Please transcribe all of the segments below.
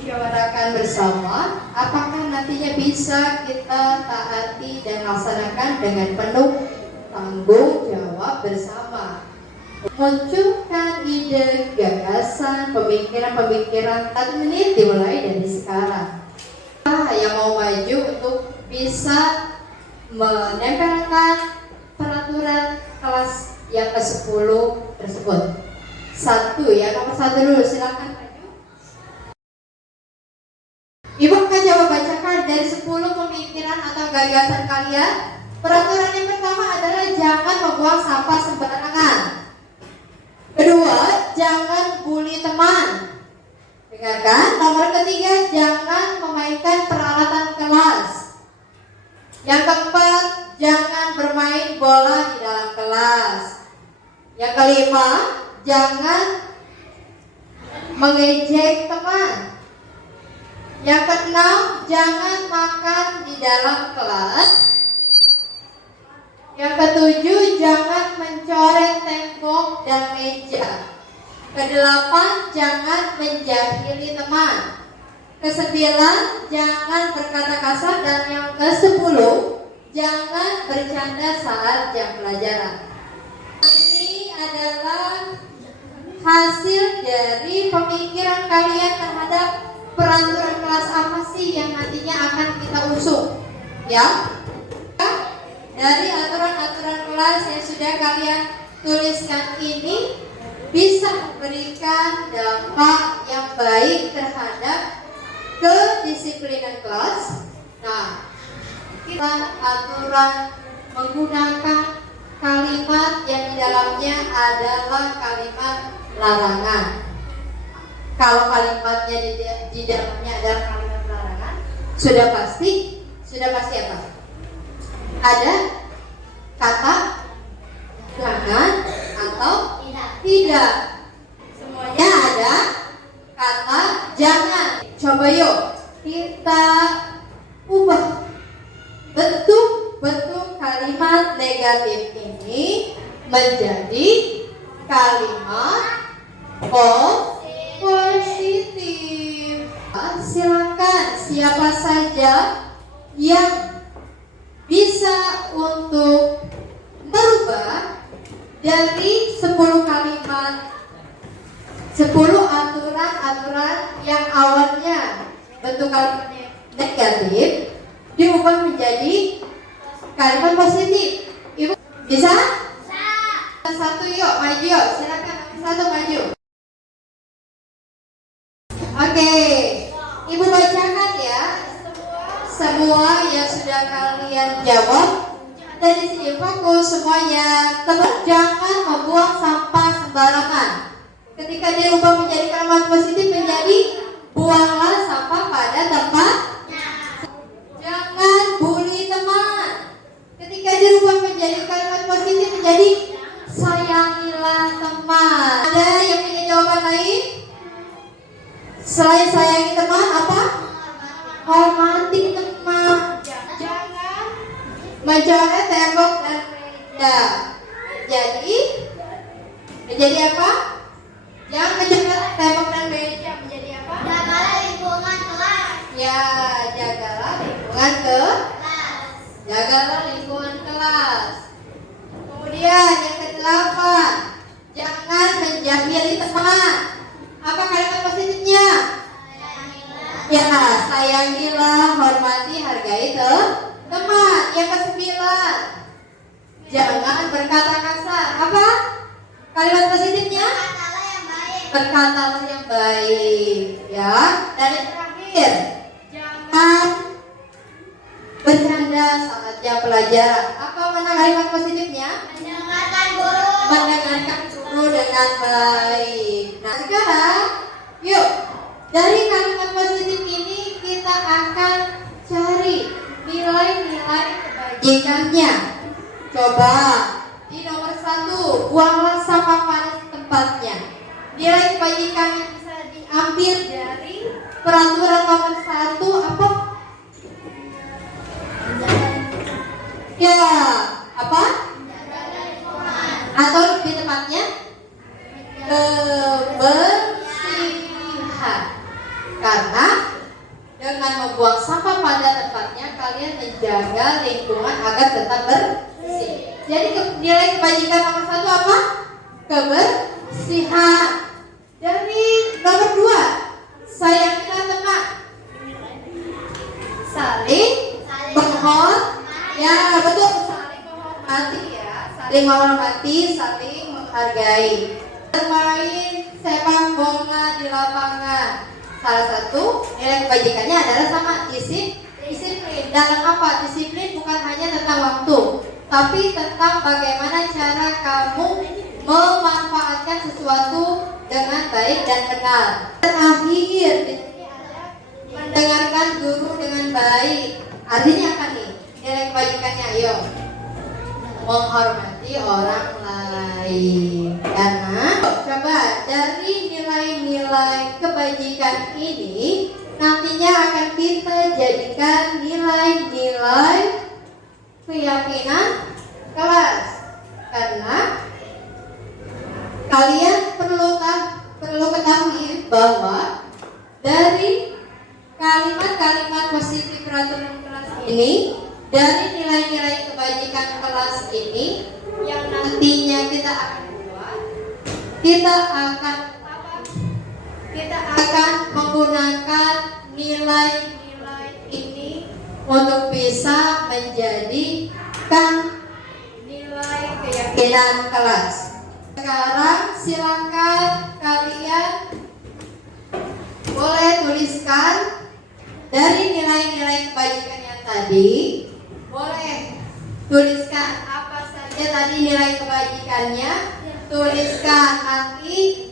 musyawarahkan bersama apakah nantinya bisa kita taati dan laksanakan dengan penuh tanggung jawab bersama. Munculkan ide, gagasan, pemikiran-pemikiran 1 menit dimulai dari sekarang. Yang mau maju untuk bisa menempelkan peraturan kelas yang ke-10 tersebut. Nomor 1 dulu, silakan maju. Ibu akan coba bacakan dari 10 pemikiran atau gagasan kalian. Peraturan yang pertama adalah jangan membuang sampah sembarangan. Kedua, jangan bully teman. Dengarkan. Nomor ketiga, jangan memainkan peralatan kelas. Yang keempat, jangan bermain bola di dalam kelas. Yang kelima, jangan mengejek teman. Yang keenam, jangan makan di dalam kelas. Yang ketujuh, jangan mencoret tembok dan meja. Kedelapan, jangan menjahili teman. Ke-9, jangan berkata kasar. Dan yang ke-10, jangan bercanda saat jam pelajaran. Ini adalah hasil dari pemikiran kalian terhadap peraturan kelas apa sih yang nantinya akan kita usung, ya? Dari aturan-aturan kelas yang sudah kalian tuliskan ini bisa memberikan dampak yang baik terhadap kedisiplinan kelas. Nah, kita aturan menggunakan kalimat yang di dalamnya adalah kalimat larangan. Kalau kalimatnya di dalamnya adalah kalimat larangan, sudah pasti apa? Ada kata jangan atau tidak. Semuanya ada kata jangan. Coba yuk kita ubah bentuk kalimat negatif ini menjadi kalimat positif. Silakan siapa saja yang bisa untuk merubah dari 10 kalimat, 10 aturan yang awalnya bentuk kalimatnya negatif diubah menjadi kalimat positif. Ibu bisa? Bisa. Satu yuk, maju yuk. Silakan satu maju. Oke, Ibu bacakan ya semua yang sudah kalian jawab. Dari sini fokus semuanya. Jangan membuang sampah sembarangan. Ketika diubah menjadi kalimat positif menjadi buanglah sampah pada tempatnya. Jangan bully teman. Ketika dirubah menjadi kalimat positif menjadi sayangilah teman. Ada yang punya jawaban lain? Selain sayangi teman apa? Hormati teman. Jangan mencoret tembok dan meja. Menjadi apa? Jangan mencoret tembok dan meja. Menjadi apa? Jagalah lingkungan kelas. Ya, jagalah lingkungan Jagalah lingkungan kelas. Kemudian yang ke-8, jangan menjahili teman. Apa kalimat positifnya? Ya, sayangilah, hormati, hargai teman. Yang ke-9, jangan berkata kasar. Apa kalimat positifnya? Berkatalah yang baik. Ya. Dan yang terakhir, jangan bercanda saat jam pelajaran. Apa mana kalimat positifnya? Mendengarkan guru. Mendengarkan guru dengan baik. Nah, sekarang yuk, dari kalimat positif ini kita akan cari nilai-nilai kebajikannya. Coba di nomor 1, buanglah sampah pada tempatnya. Nilai kebajikan yang bisa diambil dari peraturan nomor 1 apa? Ya, apa? Atau lebih tepatnya kebersihan. Karena dengan membuang sampah pada tempatnya, kalian menjaga lingkungan agar tetap bersih. Jadi nilai kebajikan nomor 1 apa? Kebersihan. Dari nomor 2, sayangkan teman. Saling menghormati. Ya betul, saling menghormati ya. Saling menghormati, saling menghargai. Bermain sepak bola di lapangan. Salah satu nilai kebajikannya adalah sama disiplin. Dalam apa? Disiplin bukan hanya tentang waktu, tapi tentang bagaimana cara kamu memanfaatkan sesuatu dengan baik dan benar. Terakhir, di sini ada mendengarkan guru dengan baik. Artinya apa nih? Nilai kebajikannya, ayo. Menghormati orang lain. Karena coba dari nilai-nilai kebajikan ini nantinya akan kita jadikan nilai-nilai keyakinan kelas. Karena kalian perlu ketahui bahwa dari kalimat-kalimat positif peraturan kelas ini, dari nilai-nilai kebajikan kelas ini yang nantinya kita akan buat, kita akan menggunakan nilai-nilai ini untuk bisa menjadikan nilai keyakinan kelas. Sekarang silakan kalian boleh tuliskan dari nilai-nilai kebajikan yang tadi. Boleh tuliskan apa saja tadi nilai kebajikannya. Tuliskan nanti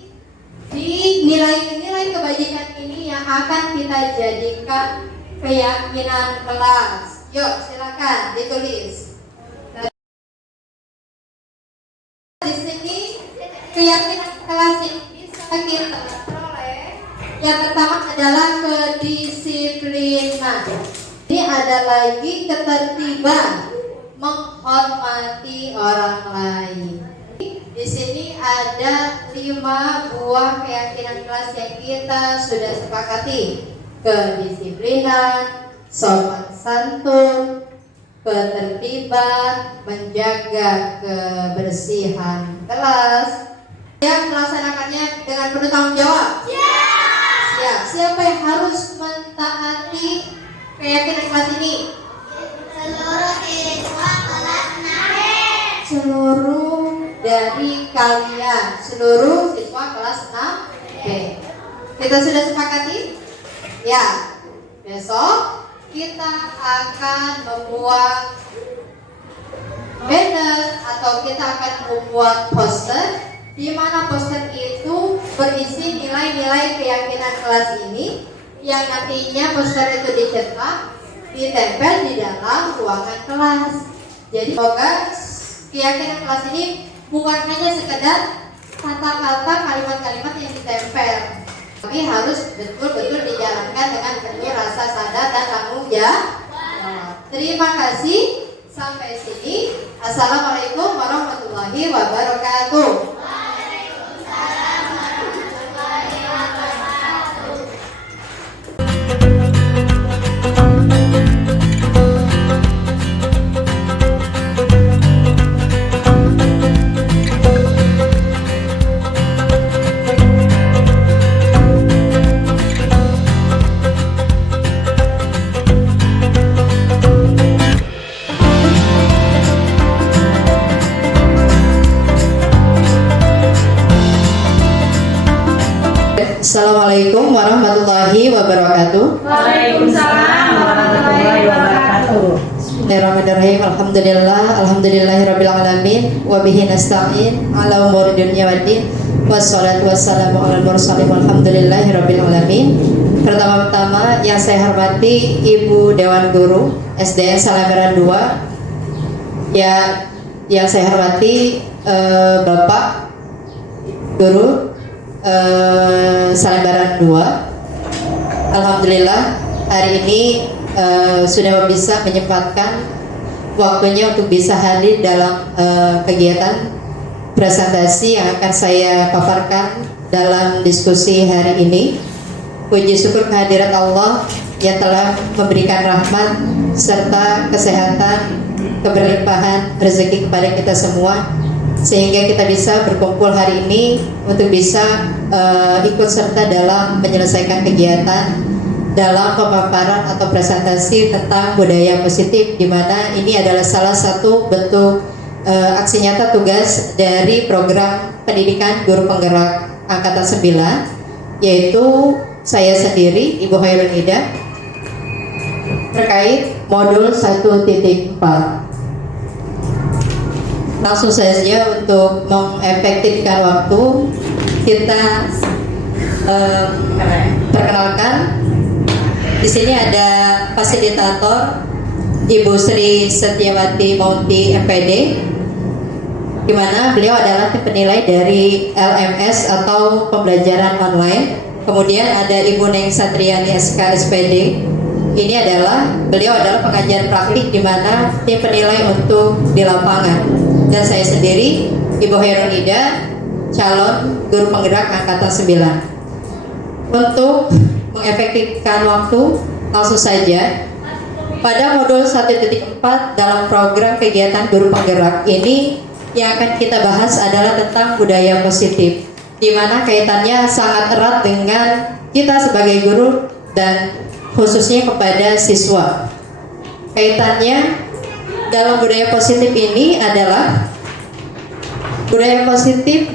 di nilai-nilai kebajikan ini yang akan kita jadikan keyakinan kelas. Yuk silakan ditulis. Di sini keyakinan kelas ini bisa kita peroleh. Yang pertama adalah kedisiplinan. Ini ada lagi ketertiban, menghormati orang lain. Di sini ada 5 buah keyakinan kelas yang kita sudah sepakati. Kedisiplinan, sopan santun, ketertiban, menjaga kebersihan kelas. Yang melaksanakannya dengan penuh tanggung jawab. Siap. Siapa yang harus mentaati keyakinan kelas ini? Seluruh siswa kelas 6B. Seluruh dari kalian, seluruh siswa kelas 6B. Kita sudah sepakati? Ya. Besok kita akan membuat banner atau kita akan membuat poster, di mana poster itu berisi nilai-nilai keyakinan kelas ini, yang nantinya poster itu dicetak, ditempel di dalam ruangan kelas. Jadi semoga keyakinan kelas ini bukan hanya sekedar kata-kata, kalimat-kalimat yang ditempel, tapi harus betul-betul dijalankan dengan penuh rasa sadar dan tanggung jawab. Terima kasih. Sampai sini. Assalamualaikum warahmatullahi wabarakatuh. Assalamualaikum warahmatullahi wabarakatuh. Waalaikumsalam warahmatullahi wabarakatuh. Bismillahirrahmanirrahim. Alhamdulillahirabbil alamin wa bihi nasta'in ala umuri dunya waddin. Wassalatu wassalamu alal mursalin walhamdulillahirabbil alamin. Pertama-tama yang saya hormati Ibu Dewan Guru SDN Salambaran 2. Ya, yang saya hormati Bapak Guru Salambaran 2. Alhamdulillah hari ini sudah bisa menyempatkan waktunya untuk bisa hadir dalam kegiatan presentasi yang akan saya paparkan dalam diskusi hari ini. puji syukur kehadirat Allah yang telah memberikan rahmat serta kesehatan, keberlimpahan rezeki kepada kita semua, sehingga kita bisa berkumpul hari ini untuk bisa ikut serta dalam menyelesaikan kegiatan dalam pemaparan atau presentasi tentang budaya positif, di mana ini adalah salah satu bentuk aksi nyata tugas dari program pendidikan guru penggerak angkatan 9, yaitu saya sendiri, Ibu Khairul Nida, terkait modul 1.4. Langsung saja untuk mengefektifkan waktu, kita perkenalkan. Di sini ada fasilitator Ibu Sri Setiawati Maunti MPD, di mana beliau adalah tim penilai dari LMS atau pembelajaran online. Kemudian ada Ibu Neng Satriani SK SPD. Ini adalah beliau adalah pengajar praktik, di mana tim penilai untuk di lapangan. Dan saya sendiri, Ibu Khairul Nida, calon guru penggerak angkatan 9. Untuk mengefektifkan waktu, langsung saja pada modul 1.4 dalam program kegiatan guru penggerak ini, yang akan kita bahas adalah tentang budaya positif, di mana kaitannya sangat erat dengan kita sebagai guru dan khususnya kepada siswa. Kaitannya dalam budaya positif ini adalah budaya positif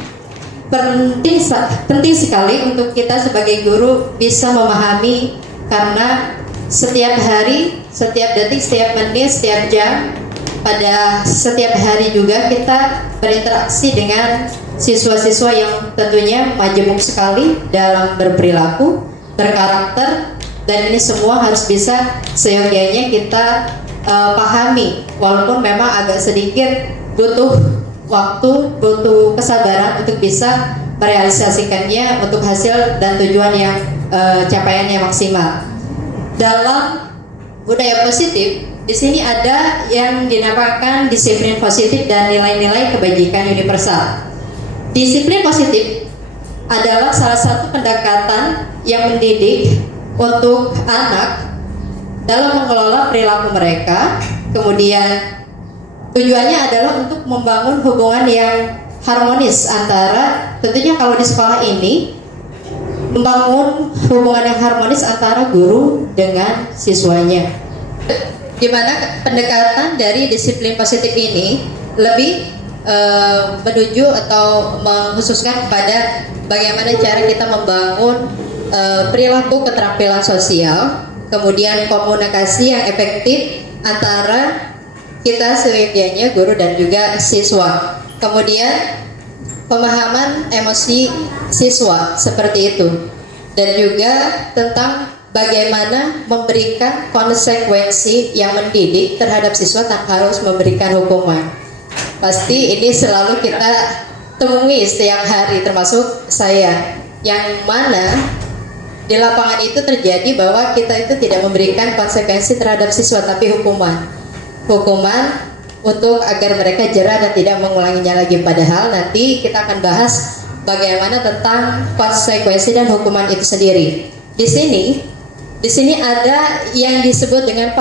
penting sekali untuk kita sebagai guru bisa memahami, karena setiap hari, setiap detik, setiap menit, setiap jam, pada setiap hari juga kita berinteraksi dengan siswa-siswa yang tentunya majemuk sekali dalam berperilaku, berkarakter, dan ini semua harus bisa seyogyanya kita pahami, walaupun memang agak sedikit butuh waktu, butuh kesabaran untuk bisa merealisasikannya untuk hasil dan tujuan yang capaiannya maksimal. Dalam budaya positif, di sini ada yang dinamakan disiplin positif dan nilai-nilai kebajikan universal. Disiplin positif adalah salah satu pendekatan yang mendidik untuk anak dalam mengelola perilaku mereka. Kemudian tujuannya adalah untuk membangun hubungan yang harmonis antara, tentunya kalau di sekolah ini, membangun hubungan yang harmonis antara guru dengan siswanya. Di mana pendekatan dari disiplin positif ini lebih menuju atau mengkhususkan kepada bagaimana cara kita membangun perilaku keterampilan sosial, kemudian komunikasi yang efektif antara kita seyogyanya guru dan juga siswa, kemudian pemahaman emosi siswa seperti itu, dan juga tentang bagaimana memberikan konsekuensi yang mendidik terhadap siswa tanpa harus memberikan hukuman. Pasti ini selalu kita temui setiap hari, termasuk saya, yang mana di lapangan itu terjadi bahwa kita itu tidak memberikan konsekuensi terhadap siswa, tapi hukuman untuk agar mereka jera dan tidak mengulanginya lagi. Padahal nanti kita akan bahas bagaimana tentang konsekuensi dan hukuman itu sendiri. Di sini ada yang disebut dengan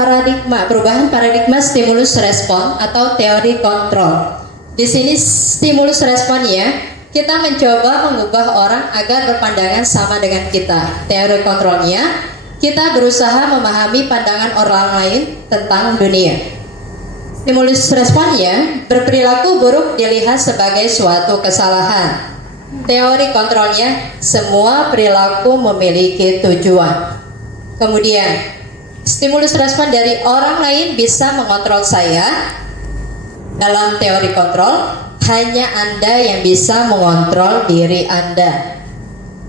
perubahan paradigma stimulus respon atau teori kontrol. Di sini stimulus responnya, kita mencoba mengubah orang agar berpandangan sama dengan kita. Teori kontrolnya, kita berusaha memahami pandangan orang lain tentang dunia. Stimulus responnya, berperilaku buruk dilihat sebagai suatu kesalahan. Teori kontrolnya, semua perilaku memiliki tujuan. Kemudian, stimulus respon dari orang lain bisa mengontrol saya. Dalam teori kontrol, hanya Anda yang bisa mengontrol diri Anda.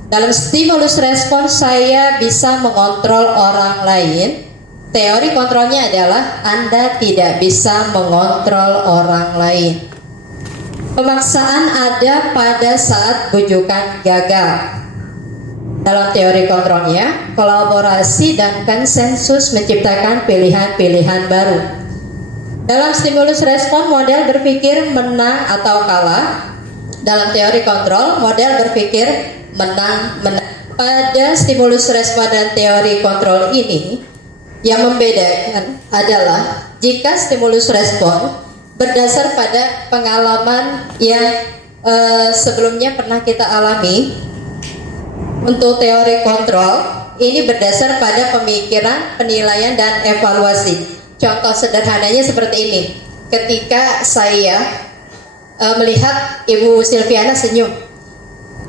Dalam stimulus respon, saya bisa mengontrol orang lain. Teori kontrolnya adalah Anda tidak bisa mengontrol orang lain. Pemaksaan ada pada saat bujukan gagal. Dalam teori kontrolnya, kolaborasi dan konsensus menciptakan pilihan-pilihan baru. Dalam stimulus respon, model berpikir menang atau kalah. Dalam teori kontrol, model berpikir menang. pada stimulus respon dan teori kontrol ini yang membedakan adalah jika stimulus respon berdasar pada pengalaman yang sebelumnya pernah kita alami. Untuk teori kontrol ini berdasar pada pemikiran, penilaian, dan evaluasi. Contoh sederhananya seperti ini. Ketika saya melihat Ibu Silviana senyum.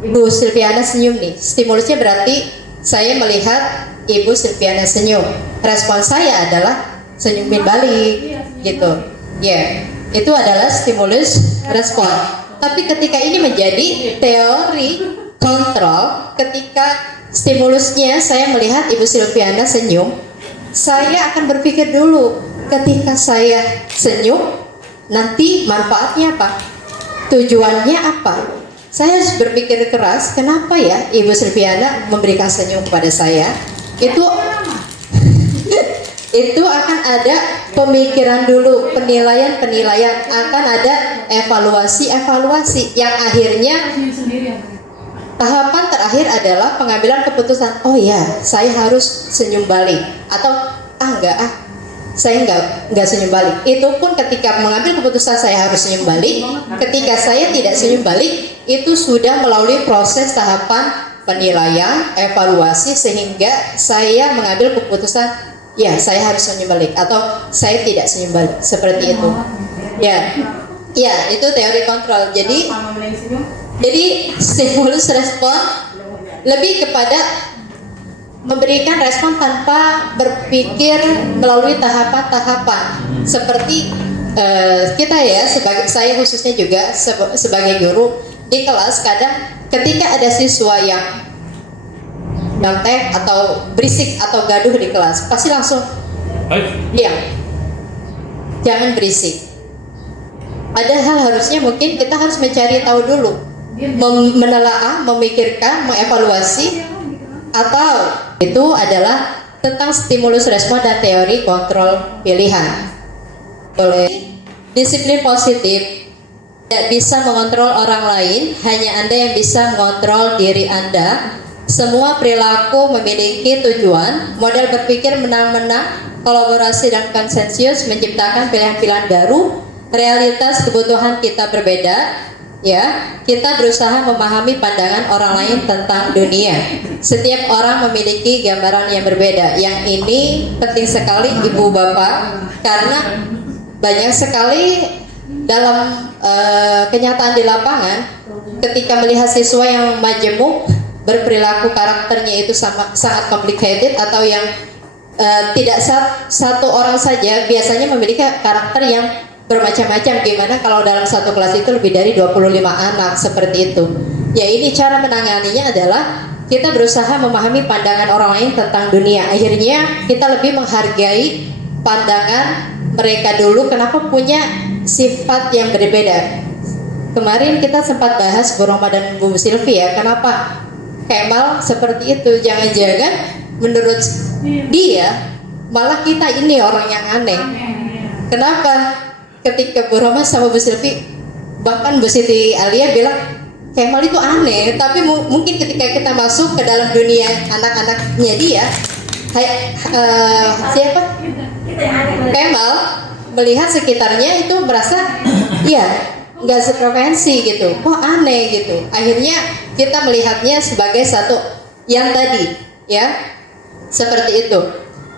Ibu Silviana senyum nih. Stimulusnya berarti saya melihat Ibu Silviana senyum. Respon saya adalah senyumin balik gitu. Ya, itu adalah stimulus respon. Tapi ketika ini menjadi teori kontrol, ketika stimulusnya saya melihat Ibu Silviana senyum, saya akan berpikir dulu, ketika saya senyum, nanti manfaatnya apa? Tujuannya apa? Saya harus berpikir keras, kenapa ya Ibu Silviana memberikan senyum kepada saya? Itu akan ada pemikiran dulu, penilaian, akan ada evaluasi yang akhirnya tahapan terakhir adalah pengambilan keputusan. Oh ya, saya harus senyum balik, atau saya enggak senyum balik. Itu pun ketika mengambil keputusan saya harus senyum balik, ketika saya tidak senyum balik, itu sudah melalui proses tahapan penilaian, evaluasi, sehingga saya mengambil keputusan, ya saya harus senyum balik atau saya tidak senyum balik, seperti itu. Ya, itu teori kontrol. Jadi stimulus respon lebih kepada memberikan respon tanpa berpikir melalui tahapan-tahapan. Seperti kita ya, saya khususnya juga sebagai guru di kelas, kadang ketika ada siswa yang nyontek atau berisik atau gaduh di kelas, pasti langsung diam, jangan berisik. Padahal harusnya mungkin kita harus mencari tahu dulu, menelaah, memikirkan, mengevaluasi, atau itu adalah tentang stimulus respon dan teori kontrol pilihan. Oleh disiplin positif tidak bisa mengontrol orang lain, hanya Anda yang bisa mengontrol diri Anda. Semua perilaku memiliki tujuan, model berpikir menang-menang, kolaborasi dan konsensus menciptakan pilihan-pilihan baru. Realitas kebutuhan kita berbeda, ya. Kita berusaha memahami pandangan orang lain tentang dunia. Setiap orang memiliki gambaran yang berbeda. Yang ini penting sekali Ibu Bapak, karena banyak sekali dalam kenyataan di lapangan, ketika melihat siswa yang majemuk, berperilaku karakternya itu sangat complicated, atau yang tidak satu orang saja, biasanya memiliki karakter yang bermacam-macam. Gimana kalau dalam satu kelas itu lebih dari 25 anak, seperti itu. Ya, ini cara menanganinya adalah kita berusaha memahami pandangan orang lain tentang dunia. Akhirnya kita lebih menghargai pandangan mereka dulu, kenapa punya sifat yang berbeda. Kemarin kita sempat bahas Bu Roma dan Bu Silvi ya, kenapa Kemal seperti itu. Jangan-jangan menurut dia malah kita ini orang yang aneh. Kenapa? Ketika Bu Roma sama Bu Silvi, bahkan Bu Siti Alia bilang Kemal itu aneh, tapi mungkin ketika kita masuk ke dalam dunia anak-anaknya dia, siapa? Kemal melihat sekitarnya itu merasa ya nggak sefrekuensi gitu, kok aneh gitu. Akhirnya kita melihatnya sebagai satu yang tadi, ya, seperti itu.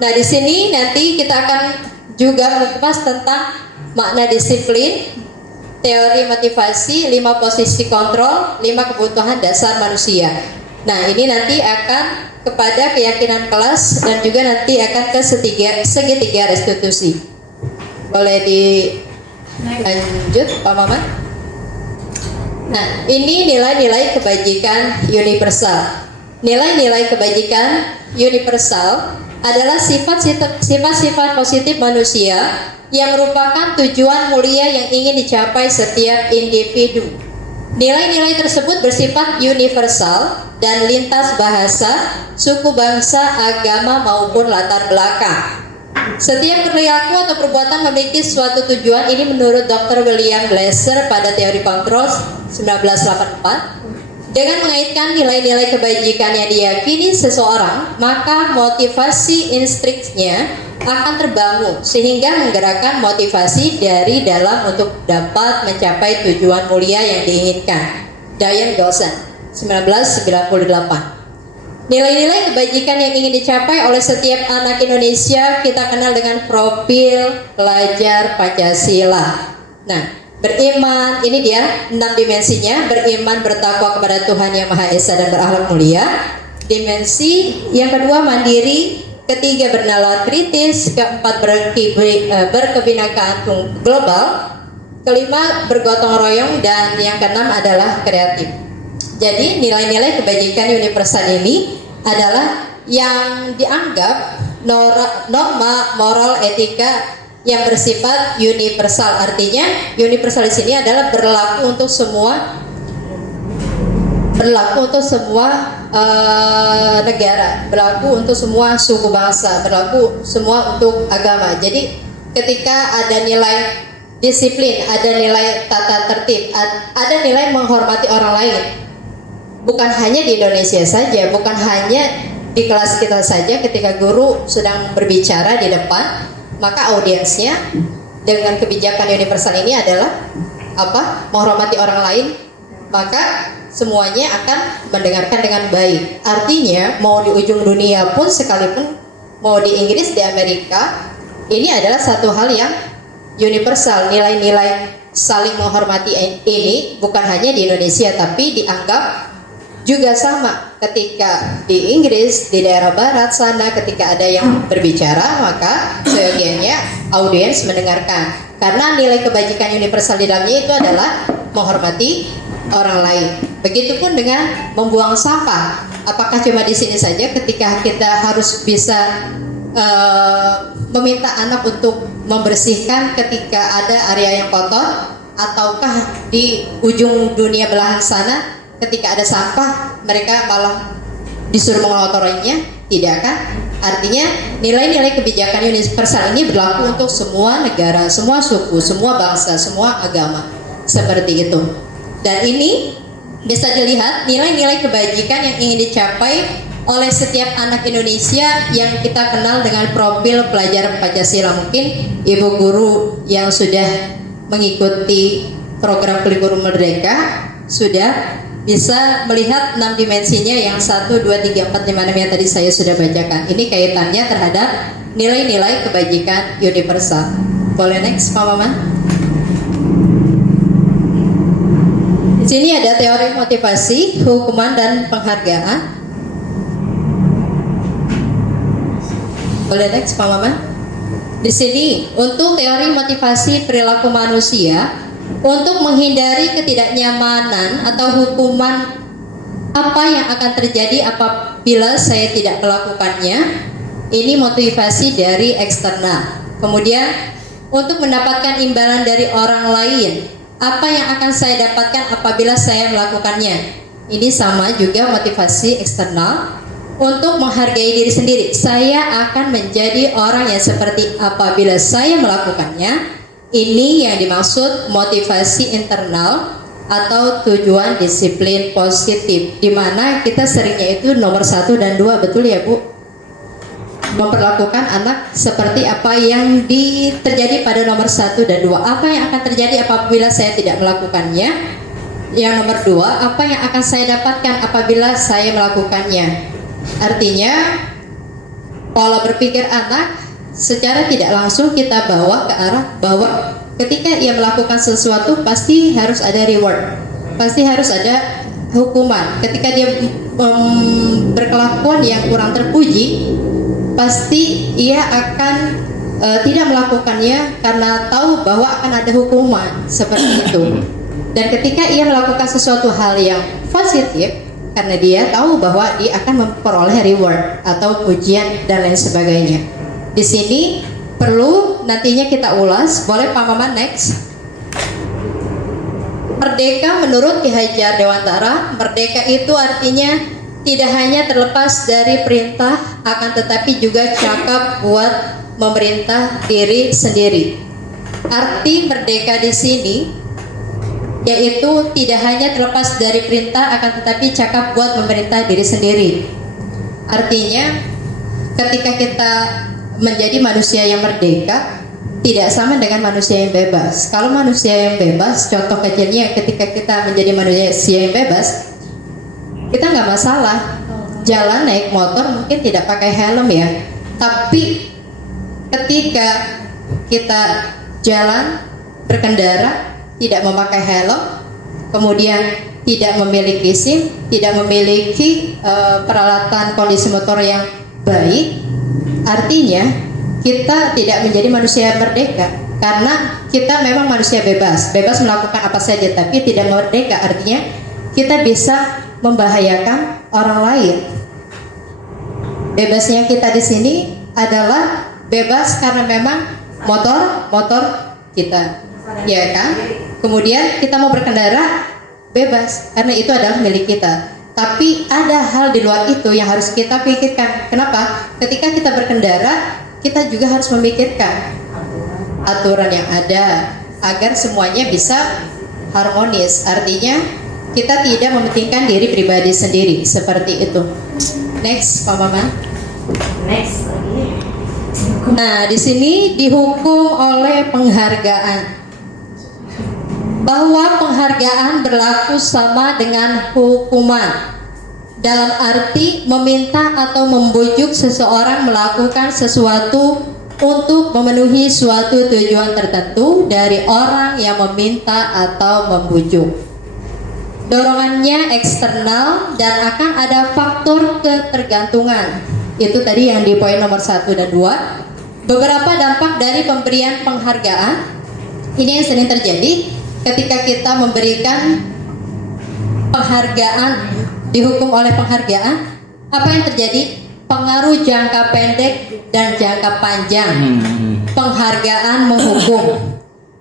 Nah, di sini nanti kita akan juga mengupas tentang makna disiplin, teori motivasi, 5 posisi kontrol, 5 kebutuhan dasar manusia. Nah, ini nanti akan kepada keyakinan kelas dan juga nanti akan ke segitiga restitusi. Boleh dilanjut Pak Maman? Nah, ini nilai-nilai kebajikan universal. Nilai-nilai kebajikan universal adalah sifat-sifat positif manusia yang merupakan tujuan mulia yang ingin dicapai setiap individu. Nilai-nilai tersebut bersifat universal dan lintas bahasa, suku, bangsa, agama maupun latar belakang. Setiap perilaku atau perbuatan memiliki suatu tujuan. Ini menurut Dr. William Glasser pada teori kontrol 1984. Dengan mengaitkan nilai-nilai kebajikan yang diyakini seseorang, maka motivasi intrinsiknya akan terbangun sehingga menggerakkan motivasi dari dalam untuk dapat mencapai tujuan mulia yang diinginkan. Diane Dawson, 1998. Nilai-nilai kebajikan yang ingin dicapai oleh setiap anak Indonesia kita kenal dengan profil pelajar Pancasila. Nah, beriman, ini dia 6 dimensinya. Beriman, bertakwa kepada Tuhan Yang Maha Esa dan berakhlak mulia. Dimensi yang kedua mandiri, ketiga bernalar kritis, keempat berkebinekaan global, kelima bergotong royong, dan yang keenam adalah kreatif. Jadi nilai-nilai kebajikan universal ini adalah yang dianggap norma moral etika yang bersifat universal. Artinya universal di sini adalah berlaku untuk semua negara, berlaku untuk semua suku bangsa, berlaku semua untuk agama. Jadi ketika ada nilai disiplin, ada nilai tata tertib, ada nilai menghormati orang lain, bukan hanya di Indonesia saja, bukan hanya di kelas kita saja. Ketika guru sedang berbicara di depan, maka audiensnya dengan kebijakan universal ini adalah menghormati orang lain, maka semuanya akan mendengarkan dengan baik. Artinya mau di ujung dunia pun sekalipun, mau di Inggris, di Amerika, ini adalah satu hal yang universal. Nilai-nilai saling menghormati ini bukan hanya di Indonesia, tapi dianggap juga sama ketika di Inggris, di daerah barat sana, ketika ada yang berbicara, maka seyogianya audiens mendengarkan, karena nilai kebajikan universal di dalamnya itu adalah menghormati orang lain. Begitupun dengan membuang sampah. Apakah cuma di sini saja ketika kita harus bisa meminta anak untuk membersihkan ketika ada area yang kotor, ataukah di ujung dunia belahan sana ketika ada sampah mereka malah disuruh mengotorinya? Tidak kan? Artinya nilai-nilai kebijakan universal ini berlaku untuk semua negara, semua suku, semua bangsa, semua agama, seperti itu. Dan ini bisa dilihat nilai-nilai kebajikan yang ingin dicapai oleh setiap anak Indonesia yang kita kenal dengan profil pelajar Pancasila. Mungkin ibu guru yang sudah mengikuti program Kurikulum Merdeka sudah bisa melihat 6 dimensinya yang 1, 2, 3, 4, 5, 6 yang tadi saya sudah bacakan. Ini kaitannya terhadap nilai-nilai kebajikan universal. Boleh next, Pak Maman? Di sini ada teori motivasi, hukuman, dan penghargaan. Boleh next, Pak Maman? Di sini untuk teori motivasi perilaku manusia, untuk menghindari ketidaknyamanan atau hukuman apa yang akan terjadi apabila saya tidak melakukannya, ini motivasi dari eksternal. Kemudian untuk mendapatkan imbalan dari orang lain, apa yang akan saya dapatkan apabila saya melakukannya, ini sama juga motivasi eksternal. Untuk menghargai diri sendiri, saya akan menjadi orang yang seperti apabila saya melakukannya. Ini yang dimaksud motivasi internal atau tujuan disiplin positif, di mana kita seringnya itu nomor 1 dan 2, betul ya Bu? Memperlakukan anak seperti apa yang terjadi pada nomor 1 dan 2. Apa yang akan terjadi apabila saya tidak melakukannya? Yang nomor 2, apa yang akan saya dapatkan apabila saya melakukannya? Artinya pola berpikir anak secara tidak langsung kita bawa ke arah bahwa ketika ia melakukan sesuatu pasti harus ada reward, pasti harus ada hukuman. Ketika dia berkelakuan yang kurang terpuji, pasti ia akan tidak melakukannya karena tahu bahwa akan ada hukuman, seperti itu. Dan ketika ia melakukan sesuatu hal yang positif, karena dia tahu bahwa dia akan memperoleh reward atau pujian dan lain sebagainya. Di sini perlu nantinya kita ulas. Boleh Pak Maman next? Merdeka menurut Ki Hajar Dewantara, merdeka itu artinya tidak hanya terlepas dari perintah, akan tetapi juga cakap buat memerintah diri sendiri. Arti merdeka di sini yaitu tidak hanya terlepas dari perintah akan tetapi cakap buat memerintah diri sendiri. Artinya ketika kita menjadi manusia yang merdeka tidak sama dengan manusia yang bebas. Kalau manusia yang bebas, contoh kecilnya ketika kita menjadi manusia yang bebas, kita nggak masalah jalan naik motor mungkin tidak pakai helm ya, tapi ketika kita jalan berkendara tidak memakai helm, kemudian tidak memiliki SIM, tidak memiliki peralatan kondisi motor yang baik, artinya kita tidak menjadi manusia merdeka karena kita memang manusia bebas melakukan apa saja, tapi tidak merdeka artinya kita bisa membahayakan orang lain. Bebasnya kita di sini adalah bebas karena memang motor kita, ya kan? Kemudian kita mau berkendara bebas karena itu adalah milik kita. Tapi ada hal di luar itu yang harus kita pikirkan. Kenapa? Ketika kita berkendara, kita juga harus memikirkan aturan yang ada agar semuanya bisa harmonis. Artinya kita tidak mementingkan diri pribadi sendiri, seperti itu. Next, Pak Maman. Next. Nah, di sini dihukum oleh penghargaan. Bahwa penghargaan berlaku sama dengan hukuman. Dalam arti meminta atau membujuk seseorang melakukan sesuatu untuk memenuhi suatu tujuan tertentu dari orang yang meminta atau membujuk. Dorongannya eksternal dan akan ada faktor ketergantungan. Itu tadi yang di poin nomor 1 dan 2. Beberapa dampak dari pemberian penghargaan. Ini yang sering terjadi ketika kita memberikan penghargaan, dihukum oleh penghargaan. Apa yang terjadi? Pengaruh jangka pendek dan jangka panjang. Penghargaan menghukum,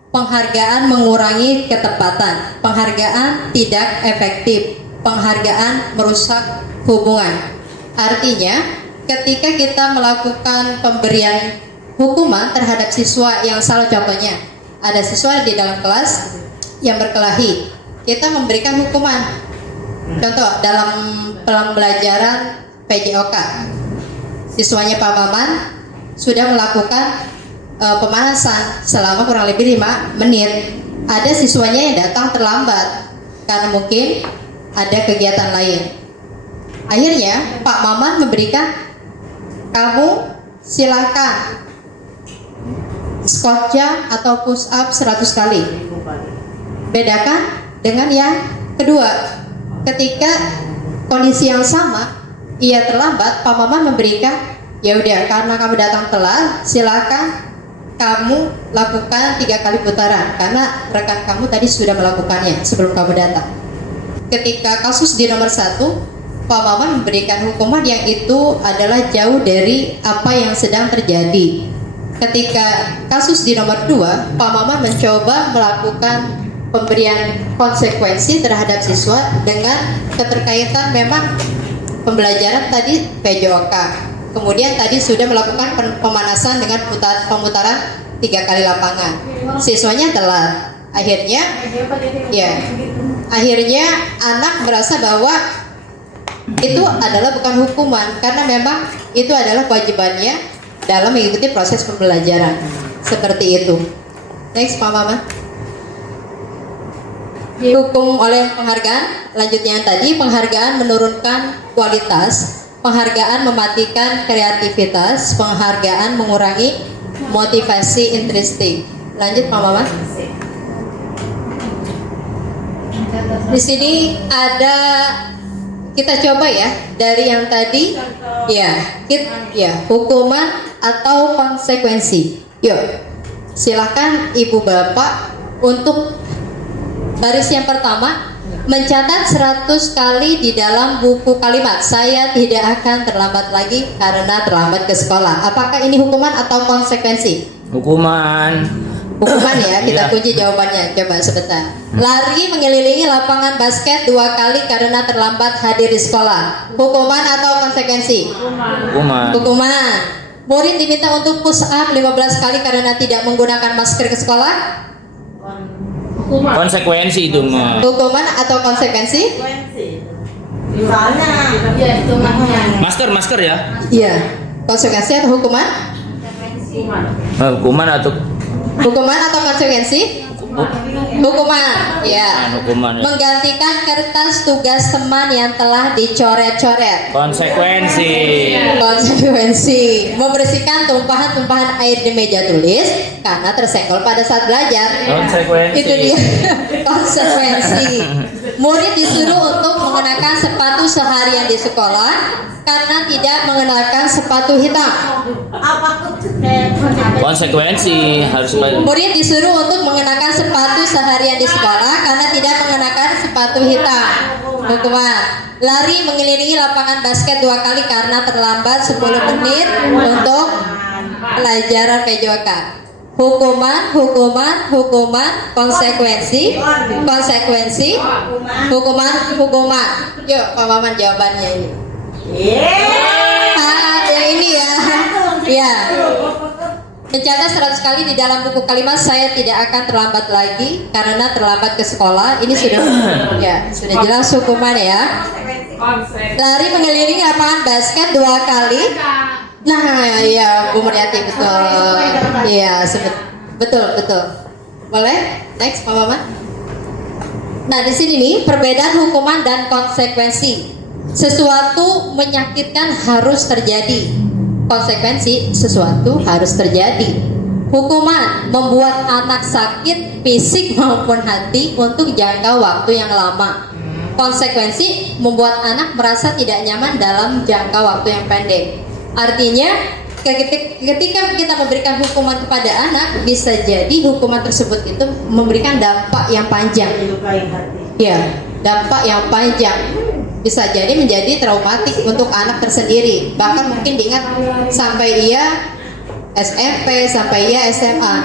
penghargaan mengurangi ketepatan, penghargaan tidak efektif, penghargaan merusak hubungan. Artinya ketika kita melakukan pemberian hukuman terhadap siswa yang salah, contohnya ada siswa di dalam kelas yang berkelahi, kita memberikan hukuman. Contoh dalam pembelajaran PJOK, siswanya Pak Maman sudah melakukan pemanasan selama kurang lebih 5 menit. Ada siswanya yang datang terlambat karena mungkin ada kegiatan lain. Akhirnya Pak Maman memberikan, kamu silakan squat jump atau push up 100 kali. Bedakan dengan yang kedua. Ketika kondisi yang sama, ia terlambat, Pak Maman memberikan, ya udah karena kamu datang telat, silakan kamu lakukan 3 kali putaran karena rekan kamu tadi sudah melakukannya sebelum kamu datang. Ketika kasus di nomor 1, Pak Maman memberikan hukuman yang itu adalah jauh dari apa yang sedang terjadi. Ketika kasus di nomor 2, Pak Maman mencoba melakukan pemberian konsekuensi terhadap siswa dengan keterkaitan memang pembelajaran tadi PJOK. Kemudian tadi sudah melakukan pemanasan dengan pemutaran 3 kali lapangan. Siswanya telat. Akhirnya anak merasa bahwa itu adalah bukan hukuman karena memang itu adalah kewajibannya dalam mengikuti proses pembelajaran. Seperti itu. Next, Pak Mama. Dihukum oleh penghargaan. Lanjutnya yang tadi, penghargaan menurunkan kualitas, penghargaan mematikan kreativitas, penghargaan mengurangi motivasi intrinsik. Lanjut Pak Mama. Di sini ada, kita coba ya dari yang tadi ya hukuman atau konsekuensi. Yuk silakan ibu bapak untuk baris yang pertama mencatat 100 kali di dalam buku kalimat saya tidak akan terlambat lagi karena terlambat ke sekolah. Apakah ini hukuman atau konsekuensi? Hukuman. Hukuman ya, kita Iya. kunci jawabannya. Coba sebentar. Lari mengelilingi lapangan basket 2 kali karena terlambat hadir di sekolah. Hukuman atau konsekuensi? Hukuman. Hukuman. Murid diminta untuk push up 15 kali karena tidak menggunakan masker ke sekolah. Konsekuensi itu mah. Hukuman atau konsekuensi? Misalnya, ya itu namanya. Masker ya? Iya. Konsekuensi atau hukuman? Hukuman atau Hukuman atau konsekuensi? Hukuman, ya. hukuman ya. Menggantikan kertas tugas teman yang telah dicoret-coret. Konsekuensi. Konsekuensi. Membersihkan tumpahan-tumpahan air di meja tulis karena tersenggol pada saat belajar. Konsekuensi. Itu dia. Konsekuensi. Murid disuruh untuk mengenakan sepatu seharian di sekolah karena tidak mengenakan sepatu hitam. Konsekuensi harus bayar. Murid disuruh untuk mengenakan sepatu seharian di sekolah karena tidak mengenakan sepatu hitam. Hukuman. Lari mengelilingi lapangan basket 2 kali karena terlambat 10 menit untuk pelajaran PJOK. Hukuman, konsekuensi, hukuman. Yuk, Pak Maman jawabannya ini. Yang ini ya. Ya. Mencatat 100 kali di dalam buku kalimat saya tidak akan terlambat lagi karena terlambat ke sekolah. Ini sudah sudah jelas hukuman ya. Lari mengelilingi lapangan basket 2 kali. Nah, ya Bu Muriati betul. Iya, betul. Boleh? Next, Pak Maman. Nah, di sini nih perbedaan hukuman dan konsekuensi. Sesuatu menyakitkan harus terjadi. Konsekuensi sesuatu harus terjadi. Hukuman membuat anak sakit fisik maupun hati untuk jangka waktu yang lama. Konsekuensi membuat anak merasa tidak nyaman dalam jangka waktu yang pendek. Artinya ketika kita memberikan hukuman kepada anak, bisa jadi hukuman tersebut itu memberikan dampak yang panjang. Ya, dampak yang panjang. Bisa jadi menjadi traumatik untuk anak tersendiri. Bahkan mungkin diingat sampai ia SMP, sampai ia SMA.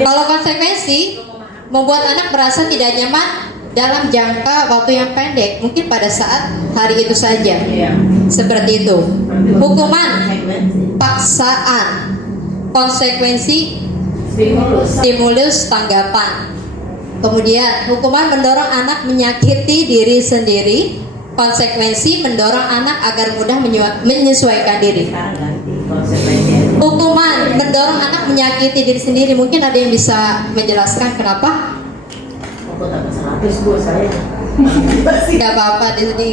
Kalau konsekuensi membuat anak merasa tidak nyaman dalam jangka waktu yang pendek, mungkin pada saat hari itu saja. Seperti itu. Hukuman, paksaan, konsekuensi, stimulus, tanggapan. Kemudian hukuman mendorong anak menyakiti diri sendiri. Konsekuensi mendorong anak agar mudah menyesuaikan diri. Hukuman mendorong anak menyakiti diri sendiri. Mungkin ada yang bisa menjelaskan kenapa? Tidak apa-apa di sini.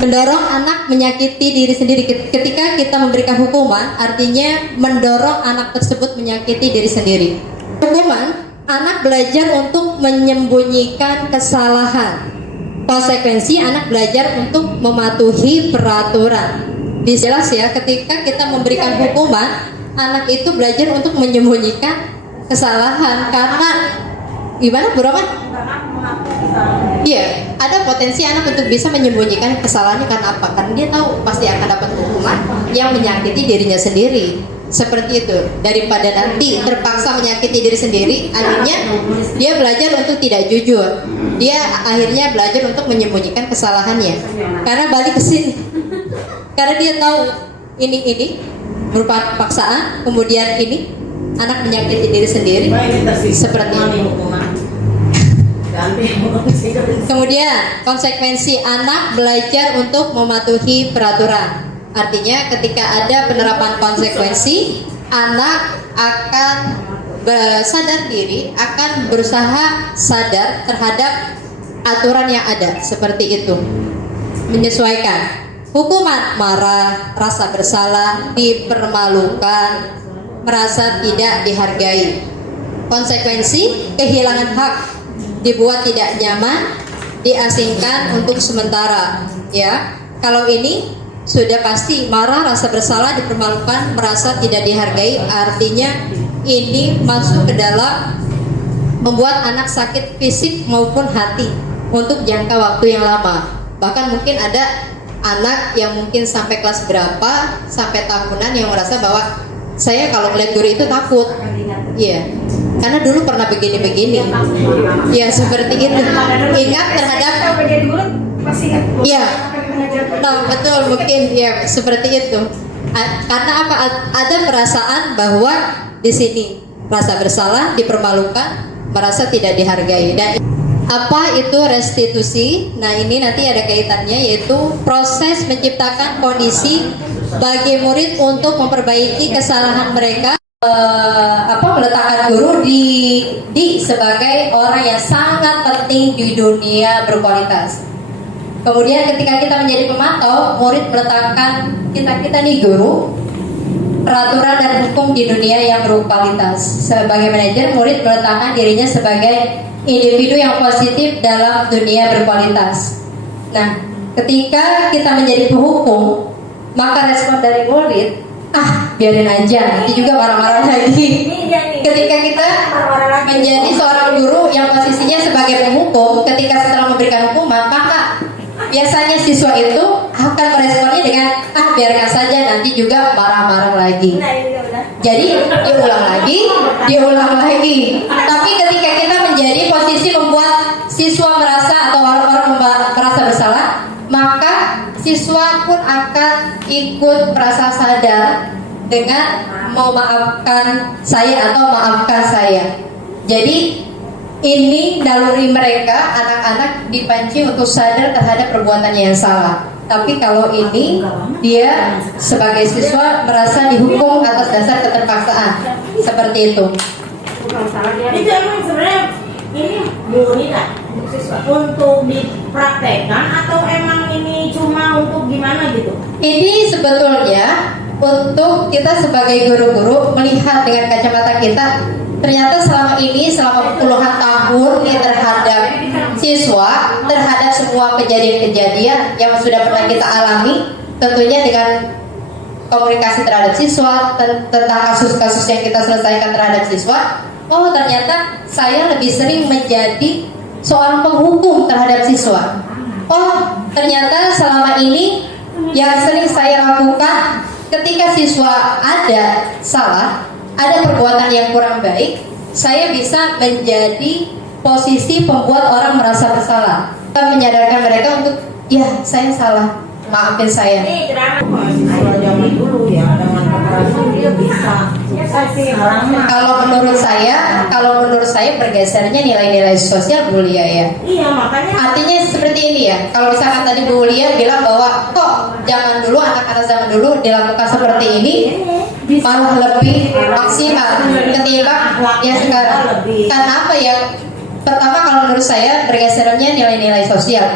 Mendorong anak menyakiti diri sendiri. Ketika kita memberikan hukuman, artinya mendorong anak tersebut menyakiti diri sendiri. Hukuman, anak belajar untuk menyembunyikan kesalahan. Konsekuensi, anak belajar untuk mematuhi peraturan. Jelas ya, ketika kita memberikan hukuman, anak itu belajar untuk menyembunyikan kesalahan. Karena gimana Bu Roman? Iya, ada potensi anak untuk bisa menyembunyikan kesalahannya karena apa? Karena dia tahu pasti akan dapat hukuman yang menyakiti dirinya sendiri. Seperti itu. Daripada nanti terpaksa menyakiti diri sendiri, akhirnya dia belajar untuk tidak jujur. Dia akhirnya belajar untuk menyembunyikan kesalahannya. Karena balik ke sini. Karena dia tahu ini merupakan paksaan, kemudian ini anak menyakiti diri sendiri. Seperti itu. Kemudian konsekuensi, anak belajar untuk mematuhi peraturan. Artinya ketika ada penerapan konsekuensi, anak akan sadar diri, akan berusaha sadar terhadap aturan yang ada. Seperti itu. Menyesuaikan. Hukuman, marah, rasa bersalah, dipermalukan, merasa tidak dihargai. Konsekuensi, kehilangan hak, dibuat tidak nyaman, diasingkan untuk sementara. Ya, kalau ini sudah pasti marah, rasa bersalah, dipermalukan, merasa tidak dihargai. Artinya ini masuk ke dalam membuat anak sakit fisik maupun hati untuk jangka waktu yang lama. Bahkan mungkin ada anak yang mungkin sampai kelas berapa, sampai tahunan yang merasa bahwa saya kalau melihat guru itu takut. Iya, karena dulu pernah begini-begini. Ya seperti itu. Ingat terhadap. Iya. Nah, betul, mungkin ya seperti itu. Karena apa? Ada perasaan bahwa di sini rasa bersalah, dipermalukan, merasa tidak dihargai. Dan apa itu restitusi? Nah, ini nanti ada kaitannya, yaitu proses menciptakan kondisi bagi murid untuk memperbaiki kesalahan mereka, meletakkan guru di sebagai orang yang sangat penting di dunia berkualitas. Kemudian ketika kita menjadi pemantau, murid meletakkan kita nih guru, peraturan dan hukum di dunia yang berkualitas. Sebagai manajer, murid meletakkan dirinya sebagai individu yang positif dalam dunia berkualitas. Nah, ketika kita menjadi penghukum, maka respon dari murid, biarin aja, nanti juga marah-marah lagi. Ketika kita menjadi seorang guru yang posisinya sebagai penghukum, ketika setelah memberikan hukuman, maka biasanya siswa itu akan meresponnya dengan biarkan saja, nanti juga marah-marah lagi. Jadi diulang lagi. Tapi ketika kita menjadi posisi membuat siswa merasa atau orang-orang merasa bersalah, maka siswa pun akan ikut merasa sadar dengan memaafkan saya atau maafkan saya. Jadi ini naluri mereka, anak-anak dipancing untuk sadar terhadap perbuatannya yang salah. Tapi kalau ini dia sebagai siswa merasa dihukum atas dasar keterpaksaan, seperti itu. Itu emang sebenarnya ini Bu Nina untuk dipraktekkan atau emang ini cuma untuk gimana gitu? Ini sebetulnya untuk kita sebagai guru-guru melihat dengan kacamata kita, ternyata selama puluhan tahun nih terhadap siswa, terhadap semua kejadian-kejadian yang sudah pernah kita alami, tentunya dengan komunikasi terhadap siswa, tentang kasus-kasus yang kita selesaikan terhadap siswa. Oh, ternyata saya lebih sering menjadi seorang penghukum terhadap siswa. Oh, ternyata selama ini yang sering saya lakukan ketika siswa ada salah, ada perbuatan yang kurang baik, saya bisa menjadi posisi pembuat orang merasa bersalah. Kita menyadarkan mereka untuk, ya saya salah, maafin saya. Ini drama kalau zaman dulu ya, dengan kekerasan dia bisa. Kalau menurut saya bergesernya nilai-nilai sosial Bu Lia ya. Iya, makanya Artinya seperti ini ya. Kalau misalkan tadi Bu Lia bilang bahwa kok zaman dulu, anak-anak zaman dulu dilakukan seperti ini, malah lebih maksimal ketimbang yang sekarang. Karena apa ya? Pertama, kalau menurut saya bergesernya nilai-nilai sosial.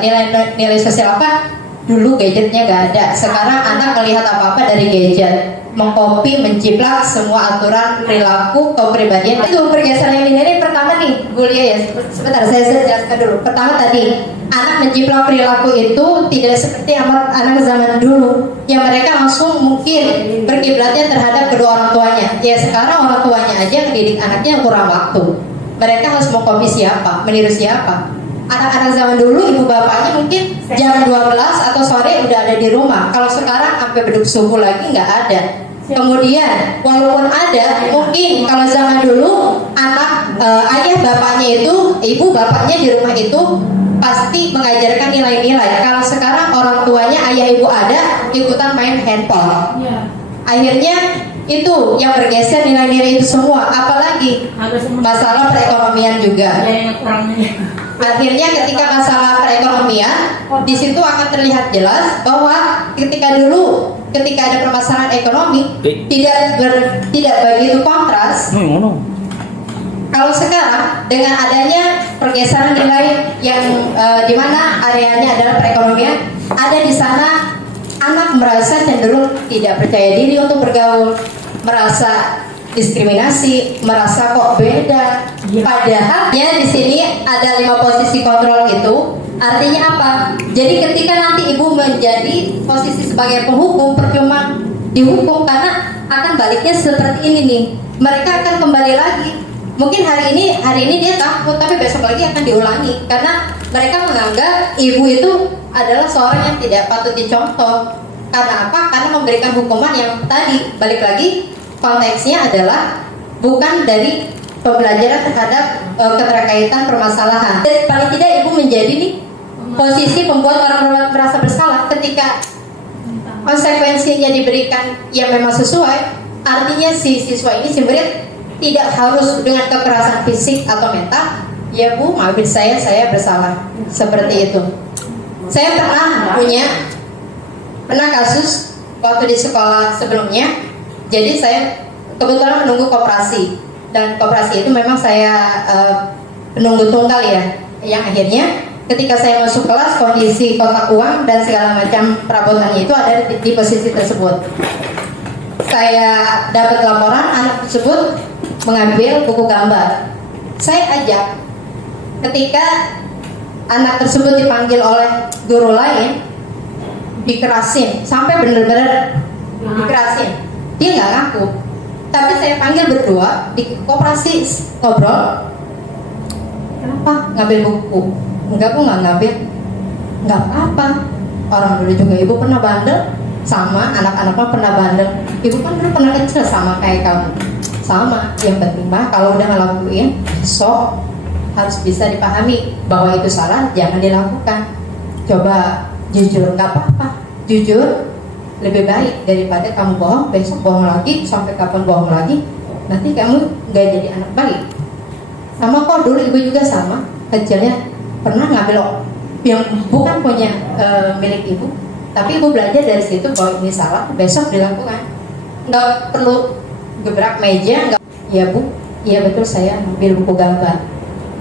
Nilai sosial apa? Dulu gadgetnya gak ada. Sekarang anak melihat apa-apa dari gadget, mengcopy, menciplak semua aturan perilaku kepribadian. Itu pergeseran nilai pertama nih, Bu Lia ya. Sebentar, saya jelaskan dulu. Pertama tadi, anak menciplak perilaku itu tidak seperti anak zaman dulu, yang mereka langsung mungkin berkiblatnya terhadap kedua orang tuanya. Ya sekarang orang tuanya aja mendidik anaknya kurang waktu. Mereka harus mengcopy siapa, meniru siapa. Anak-anak zaman dulu ibu bapaknya mungkin jam 12 atau sore udah ada di rumah. Kalau sekarang sampai beduk subuh lagi nggak ada. Kemudian walaupun ada, mungkin kalau zaman dulu ayah bapaknya itu, ibu bapaknya di rumah itu pasti mengajarkan nilai-nilai. Kalau sekarang orang tuanya ayah ibu ada, ikutan main handphone. Akhirnya itu yang bergeser nilai-nilai itu semua. Apalagi masalah perekonomian juga. Akhirnya ketika masalah perekonomian, di situ akan terlihat jelas bahwa ketika ada permasalahan ekonomi tidak begitu kontras. Kalau sekarang dengan adanya pergeseran nilai yang di mana areanya adalah perekonomian, ada di sana anak merasa cenderung tidak percaya diri untuk bergaul, merasa diskriminasi, merasa kok beda. Padahal ya di sini ada 5 posisi kontrol itu. Artinya apa? Jadi ketika nanti ibu menjadi posisi sebagai penghukum, percuma dihukum karena akan baliknya seperti ini nih. Mereka akan kembali lagi. Mungkin hari ini dia takut, tapi besok lagi akan diulangi karena mereka menganggap ibu itu adalah seorang yang tidak patut dicontoh. Karena apa? Karena memberikan hukuman yang tadi balik lagi. Konteksnya adalah bukan dari pembelajaran terhadap keterkaitan permasalahan. Dan paling tidak ibu menjadi nih posisi pembuat orang merasa bersalah ketika konsekuensinya diberikan yang memang sesuai. Artinya si siswa ini, si murid tidak harus dengan kekerasan fisik atau mental. Ya Bu, maafin saya bersalah. Seperti itu. Saya pernah kasus waktu di sekolah sebelumnya. Jadi saya kebetulan menunggu koperasi, dan koperasi itu memang saya penunggu tunggal ya. Yang akhirnya ketika saya masuk kelas, kondisi kotak uang dan segala macam perabotannya itu ada di posisi tersebut. Saya dapat laporan anak tersebut mengambil buku gambar. Saya ajak. Ketika anak tersebut dipanggil oleh guru lain, dikerasin sampai benar-benar dikerasin. Dia nggak ngaku. Tapi saya panggil berdua di koperasi, ngobrol. Kenapa ngambil buku? Enggak, aku nggak ngambil. Nggak apa-apa. Orang dulu juga ibu pernah bandel, sama anak-anaknya pernah bandel. Ibu kan dulu pernah kecil sama kayak kamu. Sama. Yang penting mah kalau udah ngelakuin, sok harus bisa dipahami bahwa itu salah, jangan dilakukan. Coba jujur, nggak apa-apa. Jujur lebih baik daripada kamu bohong, besok bohong lagi, sampai kapan bohong lagi, nanti kamu nggak jadi anak baik. Sama kok, dulu ibu juga sama, kecilnya pernah ngambil yang bukan punya milik ibu, tapi ibu belajar dari situ bahwa ini salah, besok dilakukan. Nggak perlu gebrak meja, nggak. Ya Bu, iya betul, saya ambil buku gambar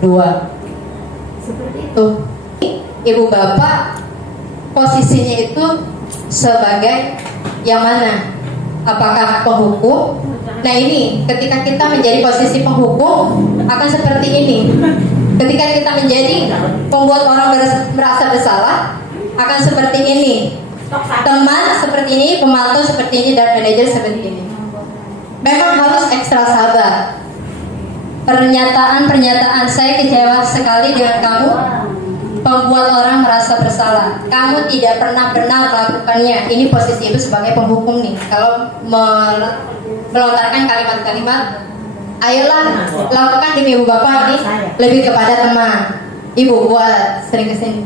2. Seperti itu. Ibu bapak posisinya itu sebagai yang mana? Apakah penghukum? Nah ini, ketika kita menjadi posisi penghukum akan seperti ini. Ketika kita menjadi pembuat orang merasa bersalah akan seperti ini. Teman seperti ini, pemantau seperti ini, dan manajer seperti ini. Memang harus ekstra sabar. Pernyataan saya kecewa sekali dengan kamu, membuat orang merasa bersalah. Kamu tidak pernah benar melakukannya. Ini posisi ibu sebagai penghukum nih. Kalau melontarkan kalimat-kalimat, ayolah lakukan demi ibu bapak ini, lebih kepada teman. Ibu buat sering kesini.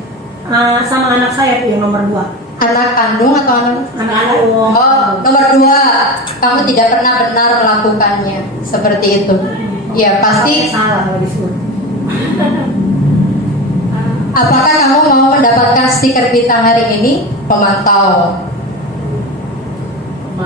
Sama anak saya tuh yang nomor 2. Anak kandung atau anak? Oh, nomor 2. Kamu tidak pernah benar melakukannya. Seperti itu. Ya pasti salah kalau disebut. Apakah kamu mau mendapatkan stiker bintang hari ini? Pemantau.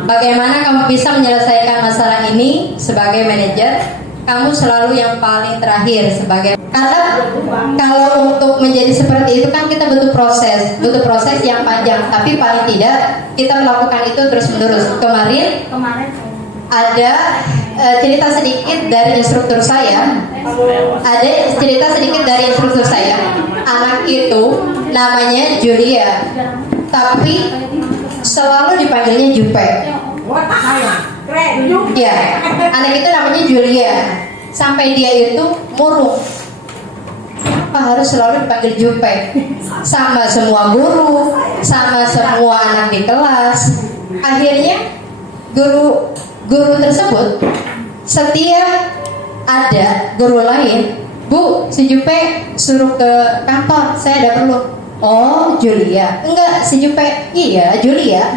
Bagaimana kamu bisa menyelesaikan masalah ini sebagai manajer? Kamu selalu yang paling terakhir sebagai, karena kalau untuk menjadi seperti itu kan kita butuh proses yang panjang. Tapi paling tidak kita melakukan itu terus menerus. Kemarin ada cerita sedikit dari instruktur saya. Anak itu namanya Julia, tapi selalu dipanggilnya Jupe. Ya, anak itu namanya Julia. Sampai dia itu murung. Kenapa harus selalu dipanggil Jupe? Sama semua guru, sama semua anak di kelas. Akhirnya guru tersebut setiap ada guru lain, Bu, si Jupe suruh ke kantor, saya ada perlu. Oh, Julia. Enggak, si Jupe. Iya, Julia.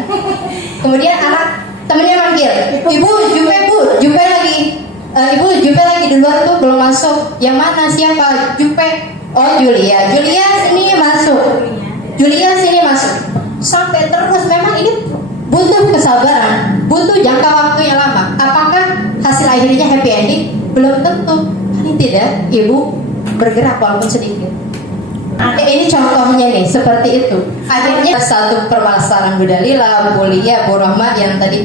Kemudian anak temennya manggil, Ibu, Jupe, Bu, Jupe lagi. Ibu, Jupe lagi di luar tuh, belum masuk. Yang mana, siapa? Jupe. Oh, Julia. Julia sini masuk. Julia sini masuk. Sampai terus, memang ini butuh kesabaran, butuh jangka waktu yang lama. Apakah hasil akhirnya happy ending? Belum tentu. Paling tidak, ibu bergerak walaupun sedikit. Ini contohnya nih, seperti itu. Akhirnya satu permasalahan Bu Dalila, Bu Lia, Bu Rahmat yang tadi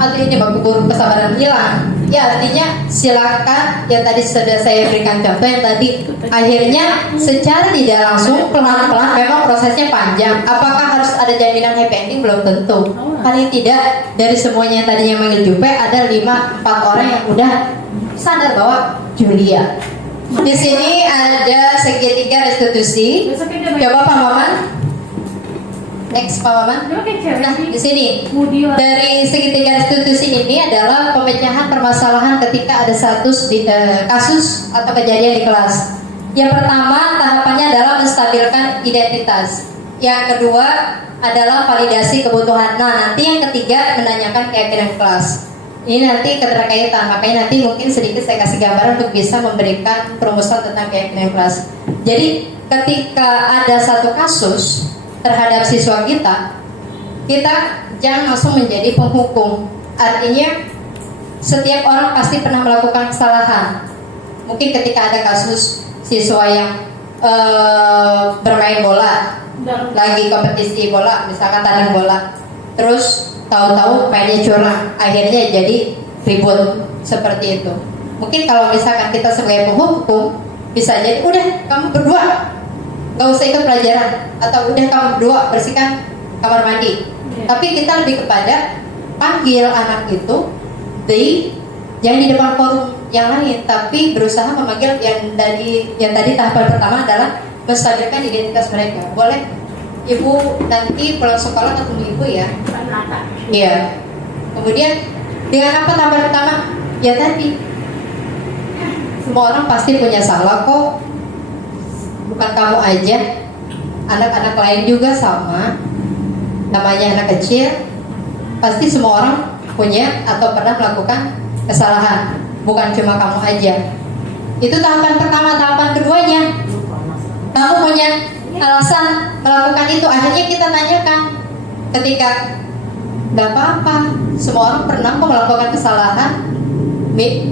artinya bagus guru kesabaran hilang. Ya artinya silakan, yang tadi sudah saya berikan contoh yang tadi. Akhirnya secara tidak langsung pelan-pelan, memang prosesnya panjang. Apakah harus ada jaminan happy ending? Belum tentu. Paling tidak dari semuanya yang tadinya manggil Jupe, ada 5-4 orang yang udah sadar bahwa Julia. Di sini ada segitiga restitusi. Coba Pak Maman. Next Pak Maman. Nah, di sini dari segitiga restitusi ini adalah pemecahan permasalahan ketika ada kasus atau kejadian di kelas. Yang pertama tahapannya adalah menstabilkan identitas. Yang kedua adalah validasi kebutuhan. Nah, nanti yang ketiga menanyakan keyakinan kelas. Ini nanti keterkaitan, makanya nanti mungkin sedikit saya kasih gambaran untuk bisa memberikan perumusan tentang keyakinan kelas. Jadi ketika ada satu kasus terhadap siswa kita jangan langsung menjadi penghukum. Artinya setiap orang pasti pernah melakukan kesalahan. Mungkin ketika ada kasus siswa yang bermain bola, lagi kompetisi bola, misalkan tanding bola, terus tahu-tahu mainnya curang, akhirnya jadi ribut seperti itu. Mungkin kalau misalkan kita sebagai penghukum bisa jadi udah kamu berdua nggak usah ikut pelajaran, atau udah kamu berdua bersihkan kamar mandi. Tapi kita lebih kepada panggil anak itu jangan di depan forum yang lain, tapi berusaha memanggil yang tadi tahapan pertama adalah menstabilkan identitas mereka. Boleh ibu nanti pulang sekolah ketemu ibu ya. Iya. Kemudian dengan apa tahapan pertama? Ya tadi, semua orang pasti punya salah kok. Bukan kamu aja, anak-anak lain juga sama. Namanya anak kecil, pasti semua orang punya atau pernah melakukan kesalahan. Bukan cuma kamu aja. Itu tahapan pertama. Tahapan keduanya, kamu punya alasan melakukan itu. Akhirnya kita tanyakan, ketika gak apa-apa, semua orang pernah kok melakukan kesalahan.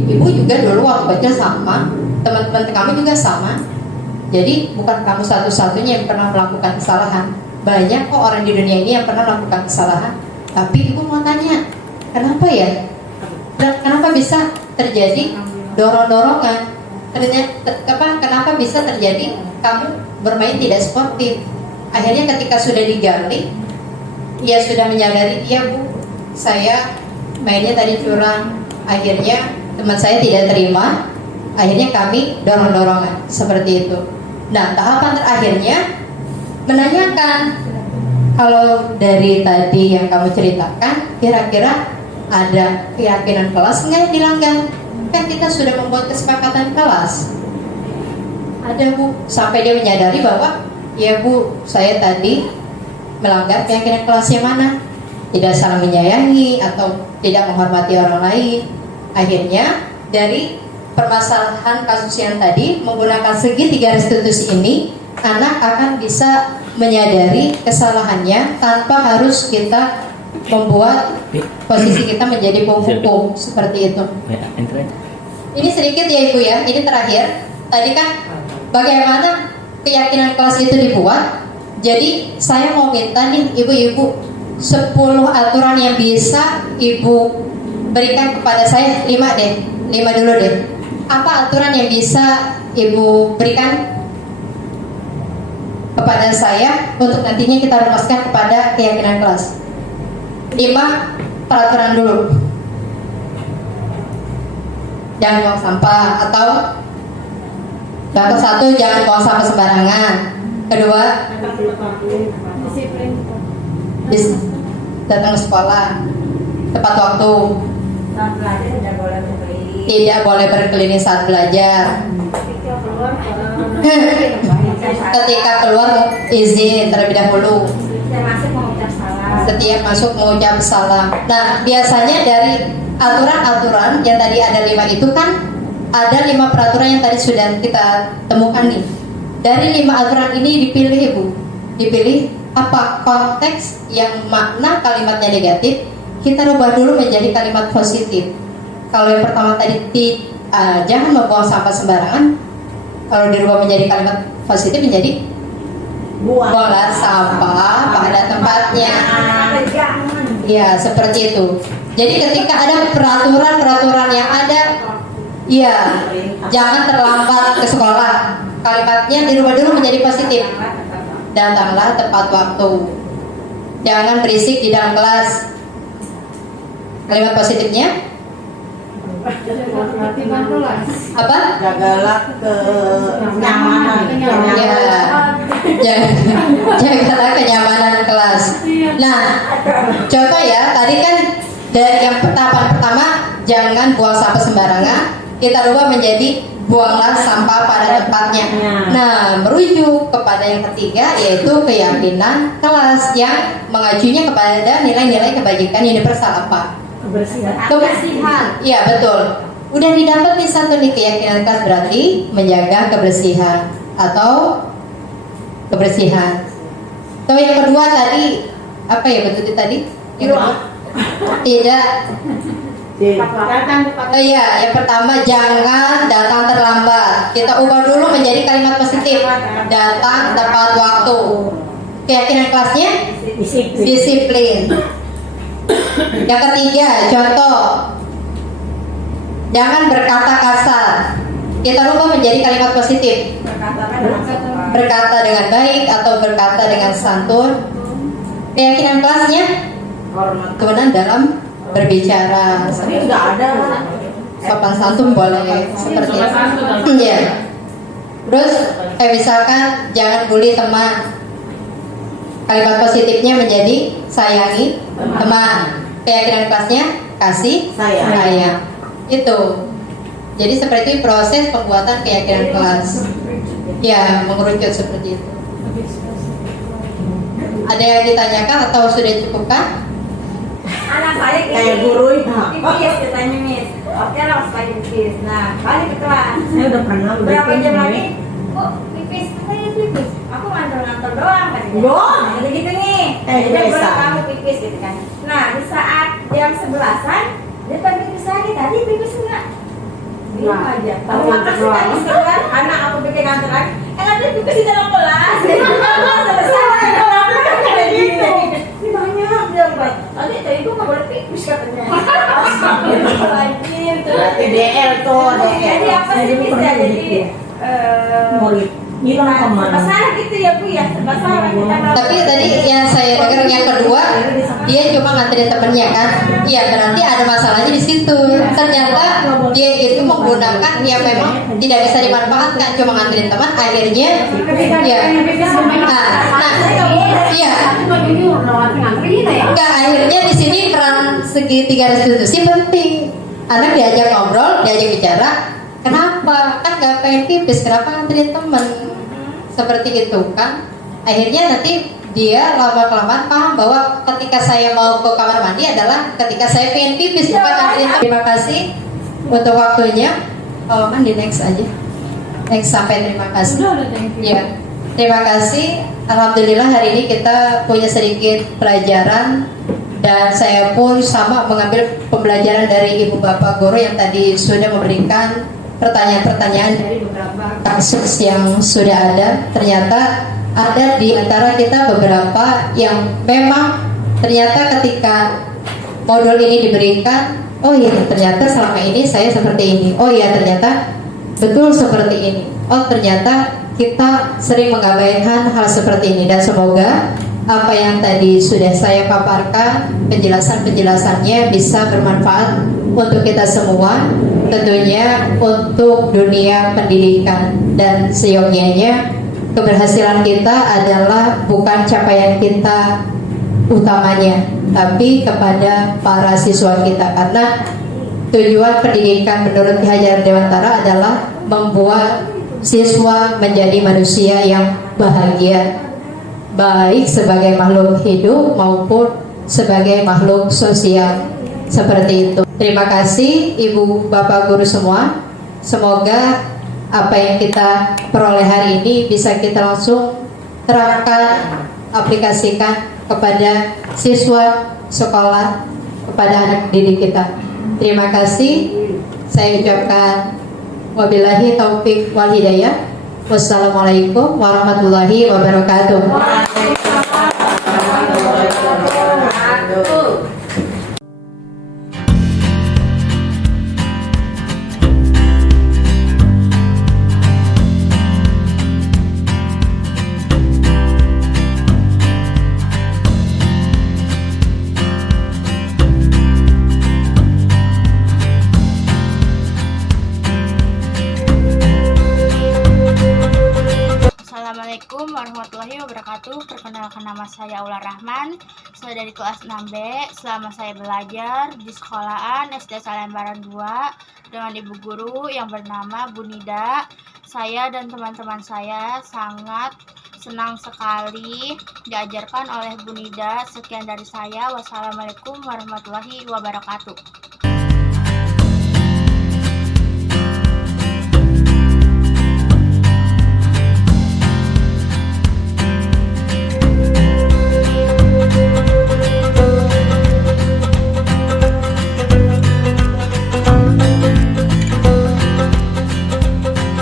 Ibu juga dulu waktu kecil sama, teman-teman kami juga sama. Jadi bukan kamu satu-satunya yang pernah melakukan kesalahan. Banyak kok orang di dunia ini yang pernah melakukan kesalahan. Tapi ibu mau tanya, kenapa ya? Kenapa bisa terjadi dorong-dorongan? Kenapa bisa terjadi kamu bermain tidak sportif? Akhirnya ketika sudah digali, ia sudah menyadari, iya bu, saya mainnya tadi curang. Akhirnya teman saya tidak terima. Akhirnya kami dorong-dorongan seperti itu. Nah, tahapan terakhirnya menanyakan, kalau dari tadi yang kamu ceritakan, kira-kira ada keyakinan kelas nggak dilanggar? Kan kita sudah membuat kesepakatan kelas. Ada bu, sampai dia menyadari bahwa ya bu, saya tadi melanggar keyakinan kelas yang mana? Tidak saling menyayangi atau tidak menghormati orang lain. Akhirnya dari permasalahan kasus yang tadi, menggunakan segitiga restitusi ini, anak akan bisa menyadari kesalahannya tanpa harus kita membuat posisi kita menjadi penghukum seperti itu. Ini sedikit ya ibu ya, ini terakhir. Tadi kan bagaimana keyakinan kelas itu dibuat. Jadi saya mau minta nih ibu-ibu 10 aturan yang bisa ibu berikan kepada saya. 5 dulu deh. Apa aturan yang bisa ibu berikan kepada saya untuk nantinya kita rumuskan kepada keyakinan kelas? 5 peraturan dulu. Jangan buang sampah, atau contoh 1, jangan buang sampah sembarangan. Kedua, datang ke sekolah tepat waktu. Tidak boleh berkeliling saat belajar. Ketika keluar izin terlebih dahulu. Setiap masuk mengucap salam. Nah, biasanya dari aturan-aturan yang tadi ada 5 itu kan ada 5 peraturan yang tadi sudah kita temukan nih. Dari 5 aturan ini dipilih ibu, dipilih apa konteks yang makna kalimatnya negatif, kita rubah dulu menjadi kalimat positif. Kalau yang pertama tadi jangan membuang sampah sembarangan, kalau dirubah menjadi kalimat positif menjadi buanglah sampah pada tempatnya. Ya, seperti itu. Jadi ketika ada peraturan-peraturan yang ada, ya jangan terlambat ke sekolah, kalimatnya dirubah dulu menjadi positif. Datanglah tepat waktu. Jangan berisik di dalam kelas. Kalimat positifnya apa? Jagalah kenyamanan. Ya, jagalah kenyamanan kelas. Nah, contoh ya, tadi kan dari yang tahapan pertama jangan buang sampah sembarangan, kita rubah menjadi buanglah sampah pada tempatnya. Nah, merujuk kepada yang ketiga, yaitu keyakinan kelas yang mengacunya kepada nilai-nilai kebajikan universal apa? Kebersihan. Iya, betul. Udah didapat nih satu nih keyakinan kelas, berarti menjaga kebersihan atau kebersihan. Atau yang kedua tadi apa ya betul tadi? Yang kedua tidak. Oh iya, yang pertama jangan datang terlambat. Kita ubah dulu menjadi kalimat positif. Datang tepat waktu. Keyakinan kelasnya disiplin. Yang ketiga, contoh, jangan berkata kasar. Kita rubah menjadi kalimat positif. Berkata dengan baik atau berkata dengan santun. Keyakinan kelasnya kemudian dalam berbicara. Tapi nggak ada. Sopan santun boleh seperti itu. Iya. Terus kayak misalkan jangan bully teman. Kalimat positifnya menjadi sayangi teman. Keyakinan kelasnya kasih sayang. Itu. Jadi seperti proses pembuatan keyakinan kelas. Ya, mengerucut seperti itu. Ada yang ditanyakan atau sudah cukupkah? Anak saya Kayak guru itu. pipis ditanya Miss. Oke lah supaya pipis. Nah balik ke kelas. Saya udah pernah. Berapa jam lagi? Kok pipis? Saya pipis. Aku ngantor-ngantor doang kan. Doang? Jadi gitu nih. Jadi biasa. kamu pipis gitu kan. Nah di saat jam 11-an dia pengen pipis lagi. Tadi pipis enggak? Diam aja. Kamu makasih tadi keluar. Anak aku bikin ngantor lagi. Nanti pipis di dalam kelas. Selesai. Kayak gitu. Ini banyak dia buat. Tadi itu nggak boleh pipis katanya. Astagfirullahaladzim. Berarti DL tuh. Jadi apa sih bisa jadi murid hilang kemana? masalah gitu ya Bu ya, masalah kita Tapi tadi yang saya dengar yang kedua, dia cuma nganterin temennya kan? Iya, berarti ada masalahnya di situ. Ternyata dia itu menggunakan yang memang tidak bisa dimanfaatkan, cuma nganterin teman, akhirnya ya. Iya. Enggak, akhirnya di sini peran segitiga restitusi penting. Anak diajak ngobrol, diajak bicara. Kenapa? Kan gak pengen pipis, kenapa nganterin temen? Seperti itu kan. Akhirnya nanti dia lama-kelamaan paham bahwa ketika saya mau ke kamar mandi adalah ketika saya pengen pipis, bukan nganterin temen. Terima kasih untuk waktunya. Oh, mandi next aja. Next sampai terima kasih. Ya, terima kasih. Alhamdulillah hari ini kita punya sedikit pelajaran. Dan saya pun sama mengambil pembelajaran dari ibu bapak guru yang tadi sudah memberikan pertanyaan-pertanyaan dari beberapa kasus yang sudah ada. Ternyata ada di antara kita beberapa yang memang ternyata ketika modul ini diberikan, oh iya ternyata selama ini saya seperti ini. Oh iya ternyata betul seperti ini. Oh ternyata kita sering mengabaikan hal seperti ini. Dan semoga apa yang tadi sudah saya paparkan, penjelasan-penjelasannya bisa bermanfaat untuk kita semua, tentunya untuk dunia pendidikan. Dan seyogyanya keberhasilan kita adalah bukan capaian kita utamanya, tapi kepada para siswa kita. Karena tujuan pendidikan menurut Ki Hajar Dewantara adalah membuat siswa menjadi manusia yang bahagia, baik sebagai makhluk hidup maupun sebagai makhluk sosial. Seperti itu. Terima kasih Ibu Bapak Guru semua. Semoga apa yang kita peroleh hari ini bisa kita langsung terapkan, aplikasikan kepada siswa sekolah, kepada anak didik kita. Terima kasih. Saya ucapkan wabillahi taufik wal hidayah. Wassalamualaikum warahmatullahi wabarakatuh. Assalamualaikum warahmatullahi wabarakatuh. Perkenalkan nama saya Aula Rahman. Saya dari kelas 6B. Selama saya belajar di sekolahan SD Salembaran 2 dengan ibu guru yang bernama Bu Nida, saya dan teman-teman saya sangat senang sekali diajarkan oleh Bu Nida. Sekian dari saya. Wassalamualaikum warahmatullahi wabarakatuh.